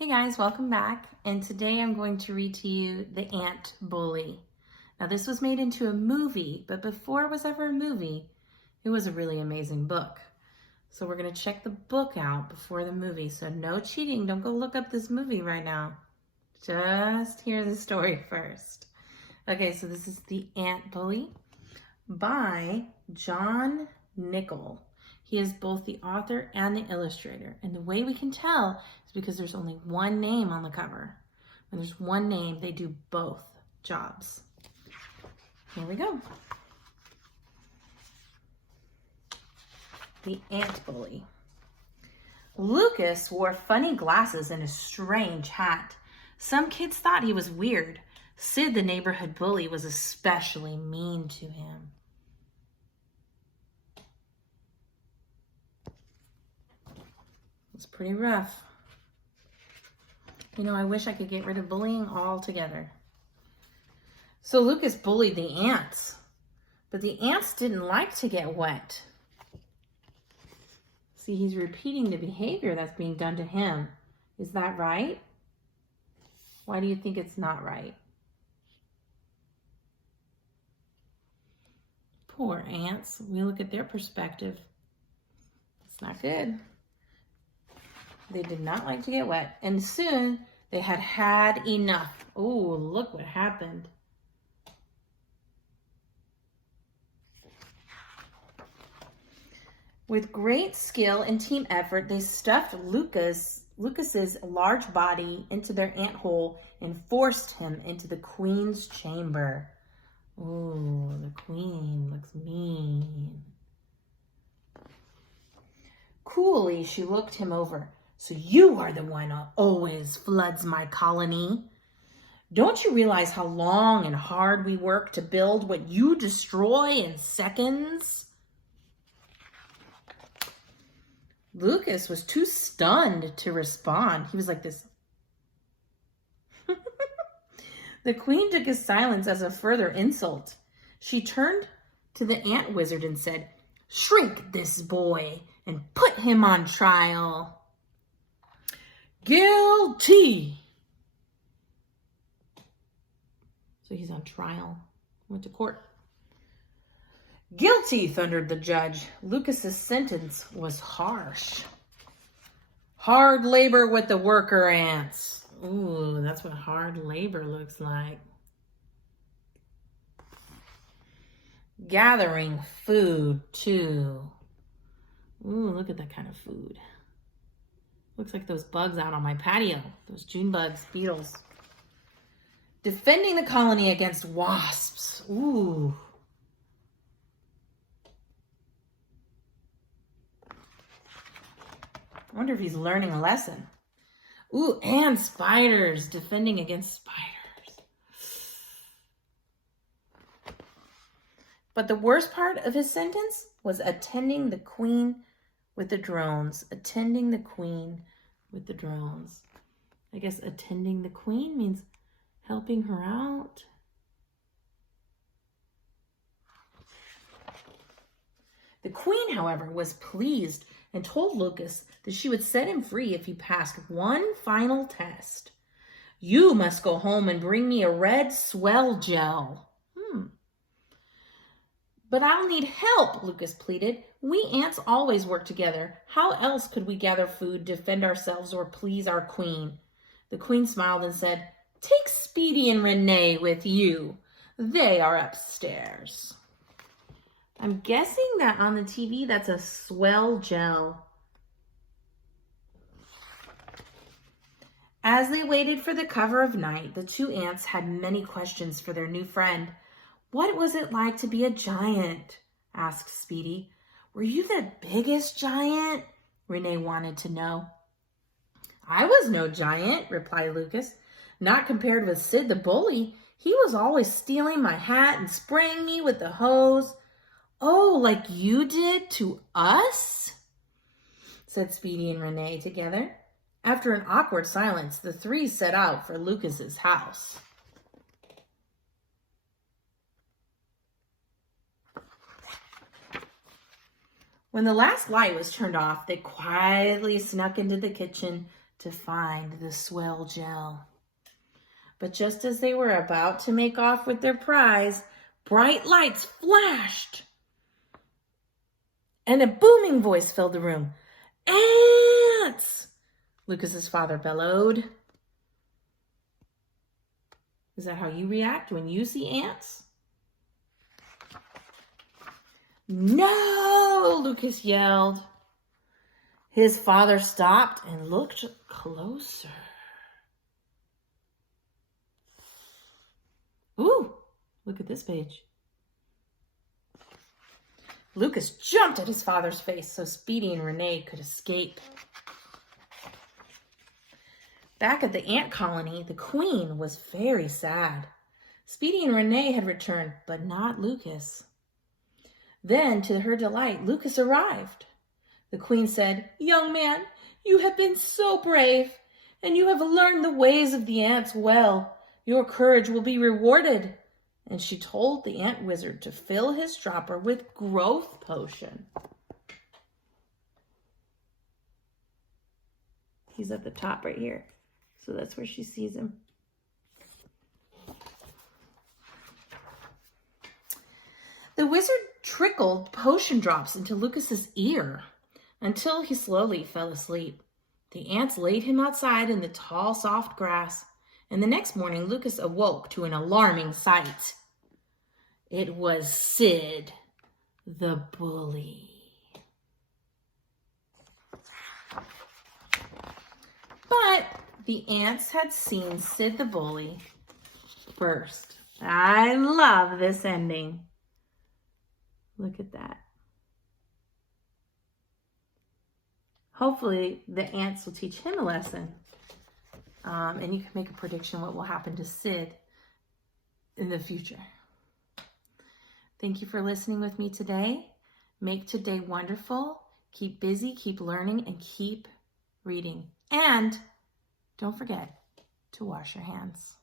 Hey guys, welcome back. And today I'm going to read to you The Ant Bully. Now this was made into a movie, but before it was ever a movie, it was a really amazing book. So we're going to check the book out before the movie. So no cheating. Don't go look up this movie right now. Just hear the story first. Okay, so this is The Ant Bully by John Nichol. He is both the author and the illustrator. And the way we can tell is because there's only one name on the cover. When there's one name, they do both jobs. Here we go. The Ant Bully. Lucas wore funny glasses and a strange hat. Some kids thought he was weird. Sid, the neighborhood bully, was especially mean to him. It's pretty rough. You know, I wish I could get rid of bullying altogether. So Lucas bullied the ants, but the ants didn't like to get wet. See, he's repeating the behavior that's being done to him. Is that right? Why do you think it's not right? Poor ants. We look at their perspective. It's not good. They did not like to get wet. And soon they had had enough. Oh, look what happened. With great skill and team effort, they stuffed Lucas's large body into their ant hole and forced him into the queen's chamber. Oh, the queen looks mean. Coolly, she looked him over. So you are the one who always floods my colony. Don't you realize how long and hard we work to build what you destroy in seconds? Lucas was too stunned to respond. He was like this. The queen took his silence as a further insult. She turned to the ant wizard and said, "Shrink this boy and put him on trial." Guilty. So he's on trial. Went to court. Guilty, thundered the judge. Lucas's sentence was harsh. Hard labor with the worker ants. Ooh, that's what hard labor looks like. Gathering food, too. Ooh, look at that kind of food. Looks like those bugs out on my patio. Those June bugs, beetles. Defending the colony against wasps. Ooh. I wonder if he's learning a lesson. Ooh, and spiders. Defending against spiders. But the worst part of his sentence was attending the queen with the drones. Attending the queen with the drones. I guess attending the queen means helping her out. The queen, however, was pleased and told Lucas that she would set him free if he passed one final test. You must go home and bring me a red swell gel. But I'll need help, Lucas pleaded. We ants always work together. How else could we gather food, defend ourselves, or please our queen? The queen smiled and said, "Take Speedy and Renee with you. They are upstairs." I'm guessing that on the TV, that's a swell gel. As they waited for the cover of night, the two ants had many questions for their new friend. What was it like to be a giant? Asked Speedy. Were you the biggest giant? Renee wanted to know. I was no giant, replied Lucas. Not compared with Sid the bully. He was always stealing my hat and spraying me with the hose. Oh, like you did to us? Said Speedy and Renee together. After an awkward silence, the three set out for Lucas's house. When the last light was turned off, they quietly snuck into the kitchen to find the swell gel. But just as they were about to make off with their prize, bright lights flashed, and a booming voice filled the room. "Ants!" Lucas's father bellowed. Is that how you react when you see ants? "No!" Lucas yelled. His father stopped and looked closer. Ooh, look at this page. Lucas jumped at his father's face so Speedy and Renee could escape. Back at the ant colony, the queen was very sad. Speedy and Renee had returned, but not Lucas. Then, to her delight, Lucas arrived. The queen said, "Young man, you have been so brave, and you have learned the ways of the ants well. Your courage will be rewarded." And she told the ant wizard to fill his dropper with growth potion. He's at the top right here. So that's where she sees him. The wizard trickled potion drops into Lucas's ear until he slowly fell asleep. The ants laid him outside in the tall, soft grass, and the next morning Lucas awoke to an alarming sight. It was Sid, the bully. But the ants had seen Sid the bully first. I love this ending. Look at that. Hopefully the ants will teach him a lesson. And you can make a prediction what will happen to Sid in the future. Thank you for listening with me today. Make today wonderful. Keep busy, keep learning, and keep reading. And don't forget to wash your hands.